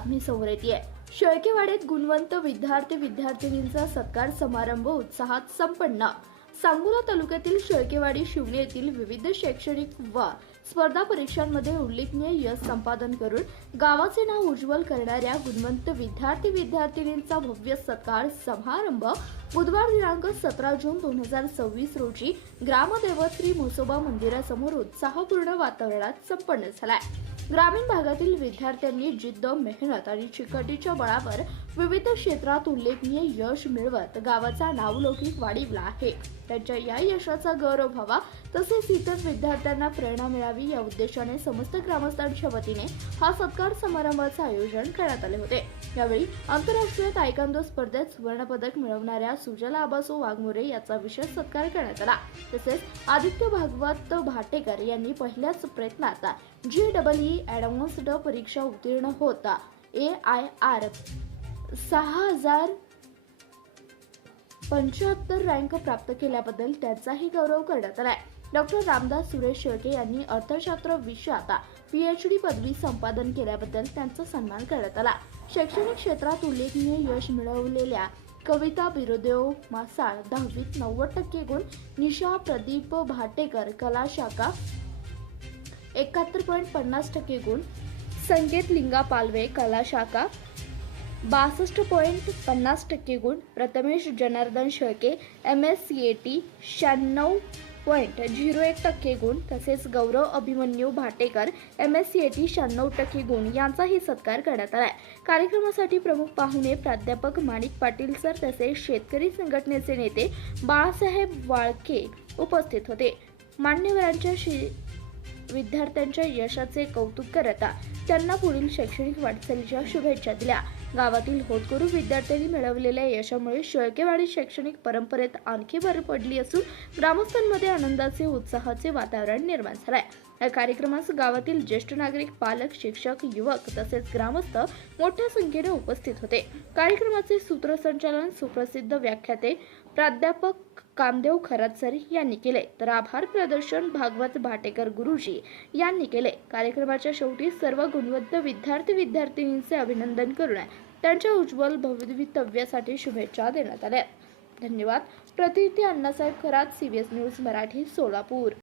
बातमी समोर येते। शेळकेवाडीत गुणवंत विद्यार्थिनींचा सत्कार समारंभ उत्साहात संपन्न। सांगोला तालुक्यातील शेळकेवाडी शिवणे येथील विविध शैक्षणिक व स्पर्धा परीक्षांमध्ये उल्लेखनीय यश संपादन करून गावाचे नाव उज्ज्वल करणाऱ्या गुणवंत विद्यार्थिनींचा भव्य सत्कार समारंभ बुधवार दिनांक 17 जून 2026 रोजी ग्रामदैवत श्री म्हसोबा मंदिरासमोर उत्साहपूर्ण वातावरणात संपन्न झालाय। ग्रामीण भागातील विद्यार्थ्यांनी जिद्द, मेहनत आणि चिकाटीच्या बळावर विविध क्षेत्रात उल्लेखनीय यश मिळवत गावाचा नावलौकिक वाढविला आहे। त्यांच्या या यशाचा गौरव व्हावा तसेच इतर विद्यार्थ्यांना प्रेरणा मिळावी या उद्देशाने समस्त ग्रामस्थांच्या वतीने हा सत्कार समारंभाचे आयोजन करण्यात आले होते। यावेळी आंतरराष्ट्रीय तायक्वांदो स्पर्धेत सुवर्ण पदक मिळवणाऱ्या सुजला आबासो वाघमोरे याचा विशेष सत्कार करण्यात आला। तसेच आदित्य भागवत भाटेकर यांनी पहिल्याच प्रयत्नात GEE ॲडव्हान्स्ड परीक्षा उत्तीर्ण होता AIR 6075 रँक प्राप्त केल्याबद्दल त्यांचाही गौरव करण्यात आला। डॉक्टर रामदास सुरेश शेळके यांनी अर्थशास्त्र विषयात PhD पदवी संपादन केल्याबद्दल त्यांचा सन्मान करण्यात आला। शैक्षणिक क्षेत्रात उल्लेखनीय यश मिळवलेल्या कविता बिरोदेव मासाळ 10वीत 90% गुण, निशा प्रदीप भाटेकर कला शाखा 71.50% गुण, संकेत लिंगा पालवे कला शाखा 62.50% गुण, प्रथमेश जनार्दन शेळके MSCAT 96.01% गुण तसेच गौरव अभिमन्यू भाटेकर MSCAT 96% गुण यांचाही सत्कार करण्यात आला। कार्यक्रमासाठी प्रमुख पाहुणे प्राध्यापक माणिक पाटील सर तसेच शेतकरी संघटनेचे नेते बाळासाहेब वाळके उपस्थित होते। मान्यवरांच्या विद्यार्थ्यांच्या यशाचे कौतुक करत त्यांना पुढील शैक्षणिक वाटचालीच्या शुभेच्छा दिल्या। गावातील होतकरू विद्यार्थ्यांनी मिळवलेल्या यशामुळे शेळकेवाडी शैक्षणिक परंपरेत आणखी भर पडली असून ग्रामस्थांमध्ये आनंदाचे उत्साहाचे वातावरण निर्माण झाले। या कार्यक्रमास गावातील ज्येष्ठ नागरिक, पालक, शिक्षक, युवक तसेच ग्रामस्थ मोठ्या संख्येने उपस्थित होते। कार्यक्रमाचे सूत्रसंचालन सुप्रसिद्ध व्याख्याते प्राध्यापक कामदेव खरात सर यांनी केले तर आभार प्रदर्शन भागवत भाटेकर गुरुजी यांनी केले। कार्यक्रमाच्या शेवटी सर्व गुणवंत विद्यार्थिनींचे अभिनंदन करून त्यांच्या उज्ज्वल भवितव्यासाठी शुभेच्छा देण्यात आल्या। धन्यवाद। प्रतिनिधी अण्णासाहेब खरात, CBS न्यूज मराठी, सोलापूर।